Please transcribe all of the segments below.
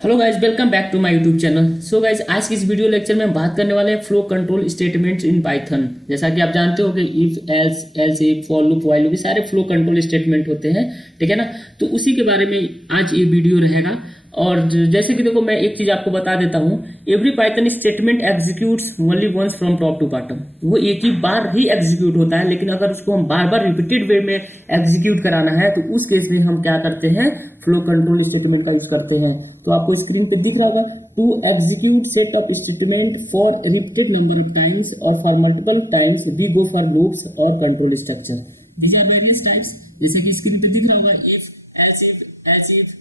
Hello guys, welcome back to my YouTube channel. So guys, आज की इस video lecture में हम बात करने वाले हैं flow control statements in Python. जैसा कि आप जानते हो कि if, else, else if, for loop, while loop, सारे फ्लो कंट्रोल स्टेटमेंट होते हैं, ठीक है ना। तो उसी के बारे में आज ये वीडियो रहेगा। और जैसे कि देखो, मैं एक चीज आपको बता देता हूँ, every Python statement executes only once from top to bottom. वो एक ही बार ही एग्जीक्यूट होता है, लेकिन अगर उसको हम बार बार रिपीटेड वे में एग्जीक्यूट कराना है तो उस केस में हम क्या करते हैं, फ्लो कंट्रोल स्टेटमेंट का यूज करते हैं। तो आपको स्क्रीन पे दिख रहा होगा, to execute set of statement for repeated number of times और for multiple times we go for loops और control structure. These are various types, जैसे कि स्क्रीन पे दिख रहा होगा, if, else if,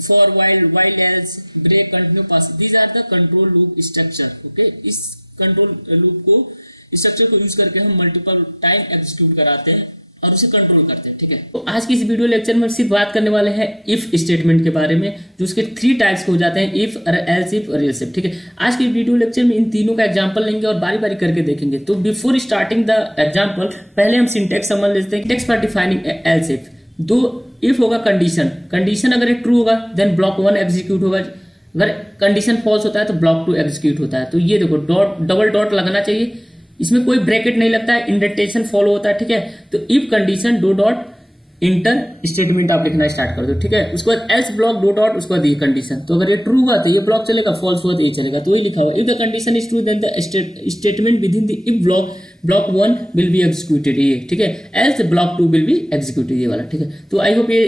for while else, break, continue, pass, these are the control loop structure। okay, इस control loop को structure को यूज करके हम मल्टीपल टाइम एग्जीक्यूट कराते हैं और उसे कंट्रोल करते हैं, ठीक है। तो आज की इस वीडियो लेक्चर में सिर्फ बात करने वाले हैं इफ स्टेटमेंट के बारे में, जो उसके 3 टाइप्स हो जाते हैं, इफ, एल्स इफ और एल्स इफ, ठीक है। आज की वीडियो लेक्चर में इन तीनों का एग्जांपल लेंगे और बारी बारी करके देखेंगे। तो बिफोर स्टार्टिंग द एग्जांपल, पहले हम सिंटेक्स समझ लेते हैं। Syntax for defining else if, दो इफ होगा कंडीशन, कंडीशन अगर ये ट्रू होगा देन ब्लॉक 1 एग्जीक्यूट होगा, अगर कंडीशन फॉल्स होता है तो ब्लॉक 2 एग्जीक्यूट होता है। तो ये देखो, डॉट, डबल डॉट लगना चाहिए, इसमें कोई ब्रैकेट नहीं लगता है, इंडेंटेशन फॉलो होता है, ठीक है। तो इफ कंडीशन दो डॉट इंटर स्टेटमेंट आप लिखना स्टार्ट कर दो, ठीक है। उसके बाद एल्स ब्लॉक दो डॉट, उसके बाद ये कंडीशन। तो अगर ये ट्रू हुआ तो ये ब्लॉक चलेगा, फॉल्स हुआ तो ये चलेगा। तो वही लिखा हुआ, if the condition is true then the statement within the if block 1 will be executed, ये ठीक है। Else block 2 will be executed, ये वाला, ठीक है। तो आई होप ये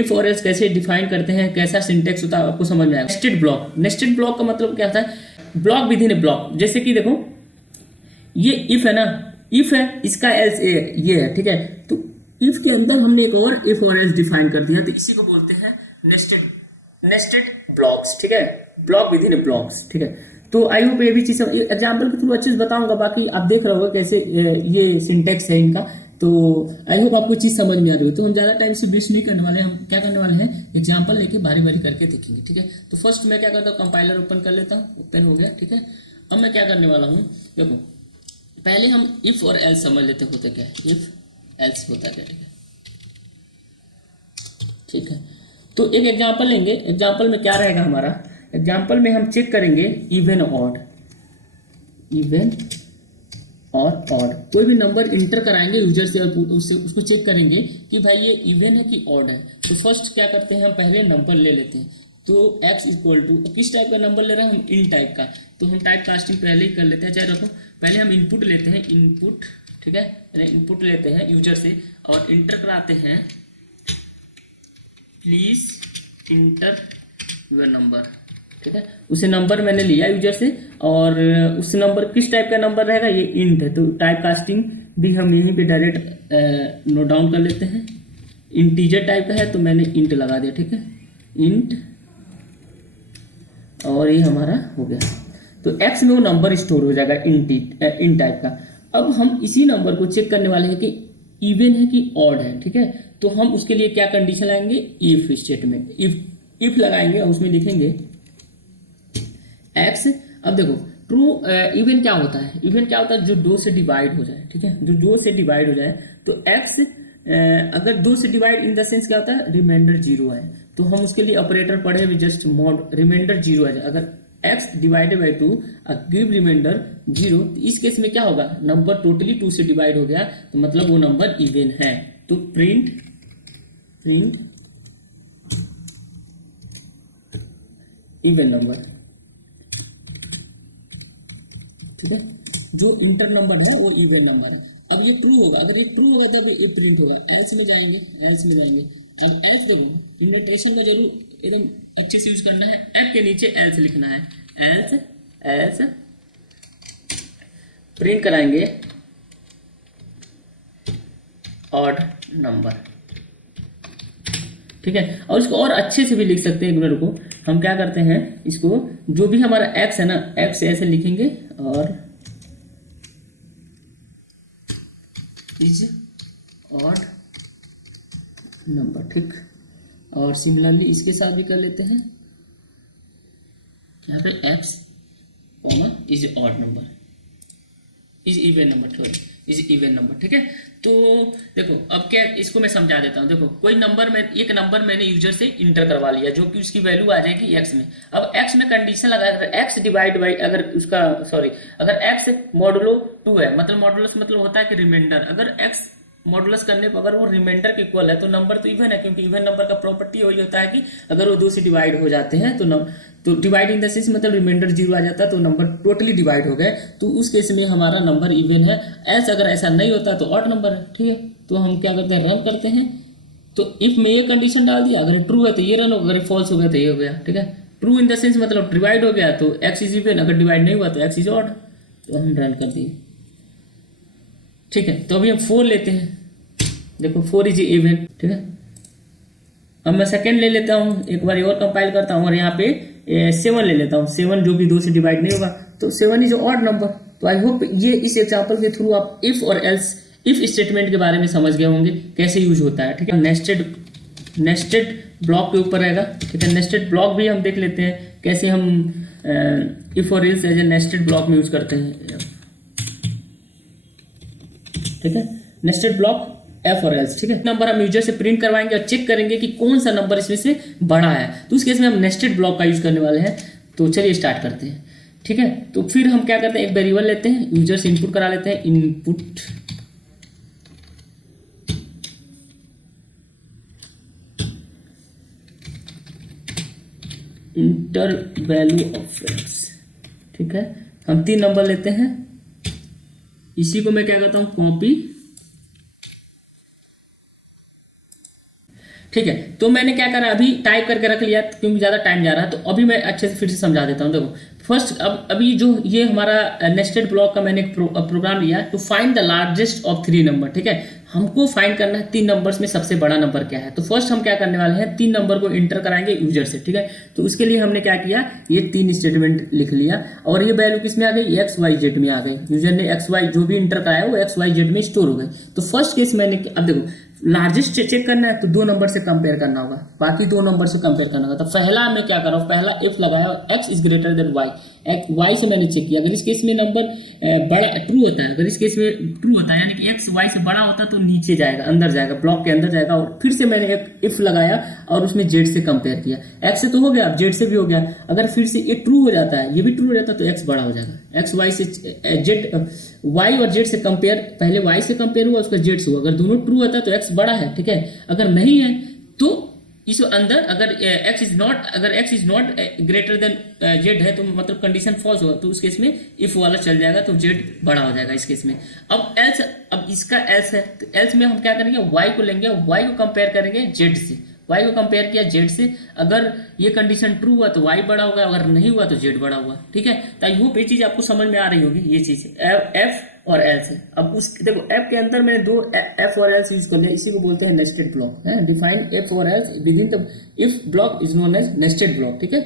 इफ और एल्स कैसे डिफाइन करते हैं, कैसा सिंटेक्स होता है, आपको समझ में आएगा। नेस्टेड ब्लॉक, नेस्टेड ब्लॉक का मतलब क्या होता है, block with in A block. जैसे कि देखो, ये इफ है ना, इफ है, इसका एल्स ये है, ठीक है। तो इफ के अंदर हमने एक और इफ और एल्स डिफाइन कर दिया, तो इसी को बोलते हैं नेस्टेड ब्लॉक्स, ठीक है। Block with in A blocks, ठीक है। तो आई होप ये भी चीज एग्जाम्पल के थ्रू अच्छे से बताऊंगा, बाकी आप देख रहे होगा कैसे ये सिंटेक्स है इनका। तो आई होप आपको चीज समझ में आ रही हो। तो हम ज्यादा टाइम से वेस्ट नहीं करने वाले, हम क्या करने वाले हैं, एग्जाम्पल लेके बारी बारी करके देखेंगे, ठीक है। तो फर्स्ट मैं क्या करता हूँ, कंपाइलर ओपन कर लेता हूँ, ओपन हो गया, ठीक है। अब मैं क्या करने वाला हूँ, देखो, पहले हम इफ और एल्स समझ लेते होते क्या है, इफ एल्स होता क्या, ठीक है, ठीक है। तो एक एग्जांपल लेंगे, एग्जांपल में क्या रहेगा हमारा, एग्जांपल में हम चेक करेंगे इवन ऑड, इवन और ऑड, कोई भी नंबर इंटर कराएंगे यूजर से और उससे उसको चेक करेंगे कि भाई ये इवन है कि ऑड है। तो फर्स्ट क्या करते हैं, हम पहले नंबर ले लेते हैं। तो x इक्वल टू, किस टाइप का नंबर ले रहे हैं हम, इन टाइप का। तो हम टाइप कास्टिंग पहले ही कर लेते हैं, चाहे रखो, पहले हम इनपुट लेते हैं, इनपुट, ठीक है, इनपुट लेते हैं यूजर से और इंटर कराते हैं, प्लीज इंटर योर नंबर, ठीक है। उसे नंबर मैंने लिया यूजर से और उस नंबर किस टाइप का नंबर रहेगा, ये इंट है। तो टाइप कास्टिंग भी हम यहीं पे डायरेक्ट नोट डाउन कर लेते हैं। इंटीजर टाइप का है तो मैंने इंट लगा दिया, ठीक है, इंट, और ये हमारा हो गया। तो x में वो नंबर स्टोर हो जाएगा इन टाइप का। अब हम इसी नंबर को चेक करने वाले हैं कि इवन है कि ऑड है, ठीक है। तो हम उसके लिए क्या कंडीशन लाएंगे, इफ स्टेटमेंट, इफ लगाएंगे और उसमें लिखेंगे x। अब देखो, ट्रू इवन क्या होता है, इवन क्या होता है, जो 2 से डिवाइड हो जाए, ठीक है, जो 2 से डिवाइड हो जाए। तो x अगर 2 से डिवाइड इन द सेंस क्या होता है, रिमाइंडर 0 है। तो हम उसके लिए ऑपरेटर पढ़े भी, जस्ट मॉड रिमाइंडर 0 है। अगर x divided by 2 give remainder 0, तो इस केस में क्या होगा, नंबर टोटली 2 से डिवाइड हो गया, तो मतलब वो नंबर इवन है। तो प्रिंट इवन नंबर, ठीक है, जो इंटर नंबर है वो इवन नंबर है। अब ये ट्रू होगा, अगर ये ट्रू होगा तब ये प्रिंट होगा। एल्स में जाएंगे एंड एल्स देखो, इंडेंटेशन में जरूर एकदम अच्छे से यूज करना है, एफ के नीचे एल्स लिखना है, एल्स प्रिंट कराएंगे ऑड नंबर, ठीक है। और इसको और अच्छे से भी लिख सकते हैं, एक मिनट को हम क्या करते हैं, इसको जो भी हमारा x है ना, x ऐसे लिखेंगे और इज ऑड नंबर, ठीक। और सिमिलरली इसके साथ भी कर लेते हैं, यहाँ पे x comma is odd number, is even number, is even number, ठीक है। तो देखो अब क्या, इसको मैं समझा देता हूँ। देखो कोई नंबर में, एक नंबर मैंने यूजर से इंटर करवा लिया जो कि उसकी वैल्यू आ जाएगी एक्स में। अब एक्स में कंडीशन लगा, अगर एक्स डिवाइड बाई, अगर उसका सॉरी, अगर एक्स मॉडुलो 2 है, मतलब मॉडुलस मतलब होता है कि रिमाइंडर, अगर एक्स मॉडुलस करने पर अगर वो रिमाइंडर के इक्वल है तो नंबर तो इवन है, क्योंकि इवन नंबर का प्रॉपर्टी वही होता है कि अगर वो 2 से डिवाइड हो जाते हैं तो डिवाइड इन द सेंस मतलब रिमाइंडर 0 आ जाता है तो नंबर टोटली डिवाइड हो गए, तो उस केस में हमारा नंबर इवन है। एल्स अगर ऐसा नहीं होता तो ऑड नंबर है, ठीक है। तो हम क्या करते हैं, रन करते हैं। तो इफ में ये कंडीशन डाल दिया, अगर ट्रू है तो ये रन होगा, अगर फॉल्स हो गया तो ये हो गया, ठीक है। ट्रू इन द सेंस मतलब डिवाइड हो गया तो एक्स इज इवन, अगर डिवाइड नहीं हुआ तो एक्स इज ऑड, तो हम रन कर दिए, ठीक है। तो अभी हम 4 लेते हैं, देखो 4 इज इवन, ठीक है। अब मैं सेकंड ले लेता हूँ, एक बार और कंपाइल करता हूँ और यहाँ पे 7 ले लेता हूँ। 7 जो कि 2 से डिवाइड नहीं होगा, तो 7 इज ऑड नंबर। तो आई होप ये इस एग्जांपल के थ्रू आप इफ और एल्स, इफ स्टेटमेंट के बारे में समझ गए होंगे कैसे यूज होता है, ठीक है। नेस्टेड ब्लॉक के ऊपर रहेगा, ठीक है। नेस्टेड ब्लॉक भी हम देख लेते हैं कैसे हम इफ और else as a nested block में यूज करते हैं, ठीक है। नेस्टेड ब्लॉक एफ और एल्स, ठीक है। नंबर हम यूजर से प्रिंट करवाएंगे और चेक करेंगे कि कौन सा नंबर इसमें से बड़ा है, तो उस केस में हम नेस्टेड ब्लॉक का यूज करने वाले हैं। तो चलिए स्टार्ट करते हैं, ठीक है। तो फिर हम क्या करते हैं, एक वेरिएबल लेते हैं, यूजर से इनपुट करा लेते हैं, input inter value of x, ठीक है। हम 3 नंबर लेते हैं, इसी को मैं क्या करता हूं, कॉपी, ठीक है। तो मैंने क्या करा, अभी टाइप करके रख लिया क्योंकि ज़्यादा टाइम जा रहा है, तो अभी मैं अच्छे से फिर से समझा देता हूँ। देखो फर्स्ट, अभी जो ये हमारा नेस्टेड ब्लॉक का मैंने एक प्रोग्राम लिया, to find the largest of 3 number, ठीक है। हमको फाइंड करना है 3 नंबर्स में सबसे बड़ा नंबर क्या है। तो फर्स्ट हम क्या करने वाले हैं, 3 नंबर को इंटर कराएंगे यूजर से, ठीक है। तो उसके लिए हमने क्या किया, ये 3 स्टेटमेंट लिख लिया और ये वैल्यू किस में आ गई, एक्स वाई जेड में आ गई। यूजर ने एक्स वाई जो भी इंटर कराया वो एक्स वाई जेड में स्टोर हो गए। तो फर्स्ट केस मैंने, अब देखो लार्जेस्ट चेक करना है तो 2 नंबर से कंपेयर करना होगा, बाकी 2 नंबर से कंपेयर करना होगा। तो पहला मैं क्या कर रहा हूँ, पहला इफ लगाया, x is greater than y, y से मैंने चेक किया, अगर इस केस में नंबर बड़ा ट्रू होता है, अगर इस केस में ट्रू होता है यानी कि एक्स वाई से बड़ा होता है तो नीचे जाएगा, अंदर जाएगा, ब्लॉक के अंदर जाएगा। और फिर से मैंने एक इफ लगाया और उसमें जेड से कंपेयर किया, एक्स से तो हो गया, अब जेड से भी हो गया। अगर फिर से ये ट्रू हो जाता है, ये भी ट्रू हो जाता है तो एक्स बड़ा हो जाएगा। एक्स वाई से जेड, वाई और जेड से कंपेयर, पहले वाई से कंपेयर हुआ उसका जेड से हुआ, अगर दोनों ट्रू होता है तो एक्स बड़ा है, ठीक है। अगर नहीं है तो इस अंदर अगर x is not greater than Z है तो मतलब कंडीशन फॉल्स होगा, तो उस केस में इफ वाला चल जाएगा तो जेड बड़ा हो जाएगा इस केस में। अब एल्स, अब इसका एल्स है तो एल्स में हम क्या करेंगे, y को लेंगे, y को कंपेयर करेंगे जेड से, y को कंपेयर किया जेड से, अगर ये कंडीशन ट्रू हुआ तो y बड़ा होगा, अगर नहीं हुआ तो जेड बड़ा हुआ, ठीक है। तो आई होप ये चीज आपको समझ में आ रही होगी, ये चीज एफ और एल्स है। अब उस देखो एफ के अंदर मैंने 2 एफ और एल्स यूज कर लिया, इसी को बोलते हैं नेस्टेड ब्लॉक, है। डिफाइन एफ और else within the if block is known as nested block, ठीक है।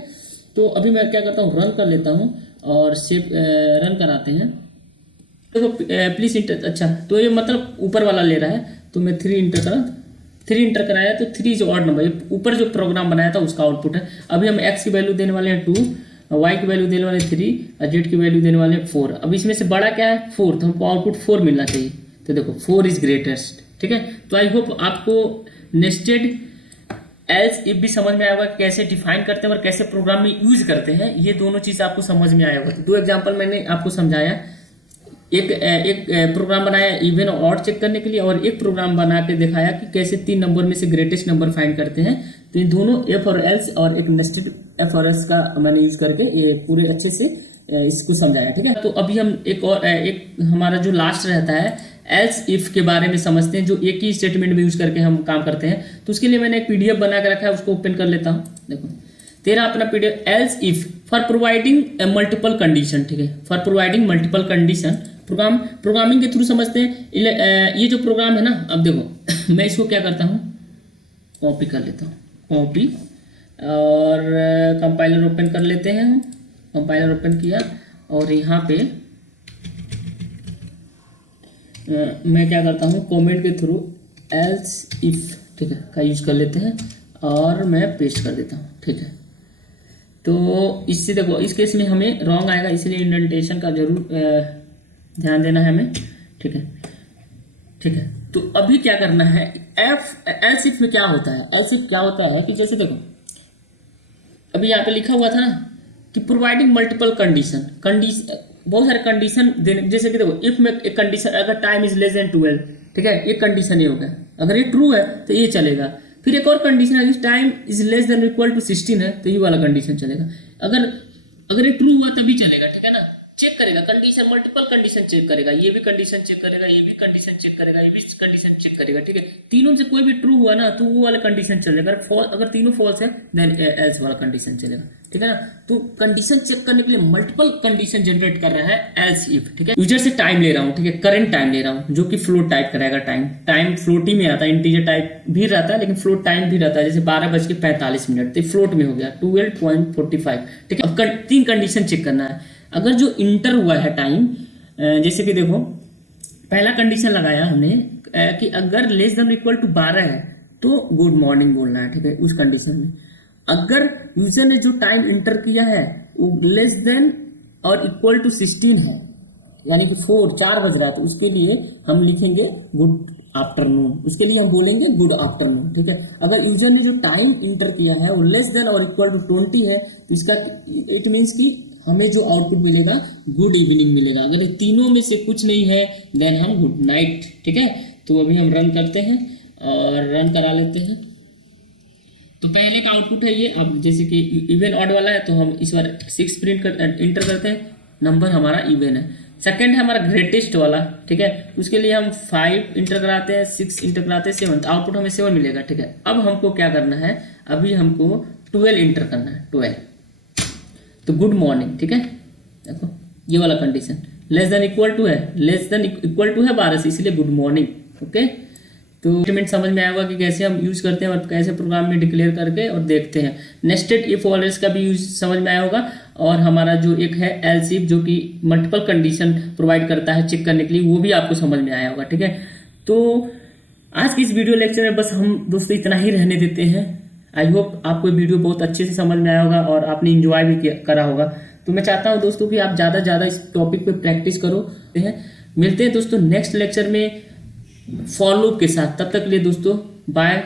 तो अभी मैं क्या करता हूँ, रन कर लेता हूँ और सेव रन कराते हैं। देखो प्लीज इंटर, अच्छा तो ये मतलब ऊपर वाला ले रहा है, तो मैं 3 इंटर करा, 3 इंटर कराया तो 3 जो ऑड नंबर, ऊपर जो प्रोग्राम बनाया था उसका आउटपुट है। अभी हम एक्स की वैल्यू देने वाले हैं 2, वाई की वैल्यू देने वाले 3 और जेड की वैल्यू देने वाले 4। अब इसमें से बड़ा क्या है, 4, तो हमको आउटपुट 4 मिलना चाहिए। तो देखो 4 इज ग्रेटेस्ट, ठीक है। तो आई होप आपको नेस्टेड एल्स इफ भी समझ में आया होगा, कैसे डिफाइन करते हैं और कैसे प्रोग्राम में यूज करते हैं, ये दोनों चीज़ आपको समझ में आया होगा। तो 2 एग्जाम्पल मैंने आपको समझाया, एक प्रोग्राम बनाया इवन और ऑड चेक करने के लिए, और एक प्रोग्राम बना के दिखाया कि कैसे 3 नंबर में से ग्रेटेस्ट नंबर फाइंड करते हैं। तो ये दोनों एफ और एल्स और एक नेस्टेड एफ और एल्स का मैंने यूज करके ये पूरे अच्छे से इसको समझाया, ठीक है। तो अभी हम एक हमारा जो लास्ट रहता है एल्स इफ के बारे में समझते हैं, जो एक ही स्टेटमेंट में यूज करके हम काम करते हैं। तो उसके लिए मैंने एक पीडीएफ बना के रखा है, उसको ओपन कर लेता हूँ। देखो तेरा अपना PDF, else if for providing multiple condition, ठीक है, for providing multiple condition. Programming के थ्रू समझते हैं। ये जो प्रोग्राम है ना, अब देखो मैं इसको क्या करता हूँ, कॉपी कर लेता हूँ, कॉपी, और कंपाइलर ओपन कर लेते हैं हम। कंपाइलर ओपन किया और यहाँ पे मैं क्या करता हूँ, कमेंट के थ्रू एल्स इफ, ठीक है, का यूज कर लेते हैं और मैं पेस्ट कर देता हूँ, ठीक है। तो इससे देखो इस केस में हमें रॉन्ग आएगा, इसलिए इंडेंटेशन का जरूर ध्यान देना है हमें, ठीक है। ठीक है। तो अभी क्या करना है, एफ एल्स इफ में क्या होता है, एल्स इफ क्या होता है कि जैसे देखो अभी यहाँ पे लिखा हुआ था ना कि प्रोवाइडिंग मल्टीपल कंडीशन बहुत सारे कंडीशन देने, जैसे कि देखो इफ में एक कंडीशन, अगर टाइम इज लेस देन 12, ठीक है, ये कंडीशन ये हो गया, अगर ये ट्रू है तो ये चलेगा। फिर एक और कंडीशन है, time is less than equal to 16 है तो ये वाला कंडीशन चलेगा। अगर अगर ये ट्रू हुआ तभी चलेगा, ठीक है ना। चेक करेगा कंडीशन, मल्टीपल कंडीशन चेक करेगा, ये भी कंडीशन चेक करेगा, ये भी कंडीशन चेक करेगा, ये भी कंडीशन चेक करेगा, ठीक है। तीनों से कोई भी ट्रू हुआ ना तो वो वाला कंडीशन चलेगा, अगर तीनों फॉल्स है देन एल्स वाला कंडीशन चलेगा, ठीक है ना। तो कंडीशन चेक करने के लिए मल्टीपल कंडीशन जनरेट कर रहा है एल्स इफ, ठीक है। यूजर से टाइम ले रहा हूँ, ठीक है, करंट टाइम ले रहा हूँ जो कि फ्लोट टाइप कराएगा। टाइम फ्लोट ही में आता है, इंटीजर टाइप भी रहता है लेकिन फ्लोट टाइम भी रहता है। जैसे 12:45 तो फ्लोट में हो गया 12.45, ठीक है। अब 3 कंडीशन चेक करना है। अगर जो इंटर हुआ है टाइम, जैसे कि देखो पहला कंडीशन लगाया हमने कि अगर लेस देन इक्वल टू 12 है तो गुड मॉर्निंग बोलना है, ठीक है, उस कंडीशन में। अगर यूजर ने जो टाइम इंटर किया है वो लेस देन और इक्वल टू 16 है, यानी कि 4 बज रहा है, तो उसके लिए हम लिखेंगे गुड आफ्टरनून, उसके लिए हम बोलेंगे गुड आफ्टरनून, ठीक है। अगर यूजर ने जो टाइम इंटर किया है वो लेस देन और इक्वल टू 20 है तो इसका इट मीन्स कि हमें जो आउटपुट मिलेगा गुड इवनिंग मिलेगा। अगर तीनों में से कुछ नहीं है देन हम गुड नाइट, ठीक है। तो अभी हम रन करते हैं और रन करा लेते हैं। तो पहले का आउटपुट है ये। अब जैसे कि इवन ऑड वाला है तो हम इस बार 6 इंटर करते हैं, नंबर हमारा इवन है। सेकंड है हमारा ग्रेटेस्ट वाला, ठीक है, उसके लिए हम 5 इंटर कराते हैं, 6 इंटर कराते हैं, 7, आउटपुट हमें 7 मिलेगा, ठीक है। अब हमको क्या करना है, अभी हमको 12 इंटर करना है, 12 तो गुड मॉर्निंग, ठीक है। देखो ये वाला condition less than equal to है, लेस देन इक्वल टू है 12 से, इसलिए गुड मॉर्निंग, ओके। तो स्टेटमेंट समझ में आएगा कि कैसे हम यूज करते हैं और कैसे प्रोग्राम में डिक्लेयर करके और देखते हैं। नेस्टेड इफ और एल्स का भी यूज समझ में आया होगा। और हमारा जो एक है एल्स इफ जो कि मल्टीपल कंडीशन प्रोवाइड करता है चेक करने के लिए, वो भी आपको समझ में आया होगा, ठीक है। तो आज की इस वीडियो लेक्चर में बस हम दोस्तों इतना ही रहने देते हैं। आई होप आपको वीडियो बहुत अच्छे से समझ में आया होगा और आपने इंजॉय भी करा होगा। तो मैं चाहता हूं दोस्तों कि आप ज़्यादा से ज़्यादा इस टॉपिक पे प्रैक्टिस करो। मिलते हैं दोस्तों नेक्स्ट लेक्चर में फॉर लूप के साथ। तब तक के लिए दोस्तों बाय।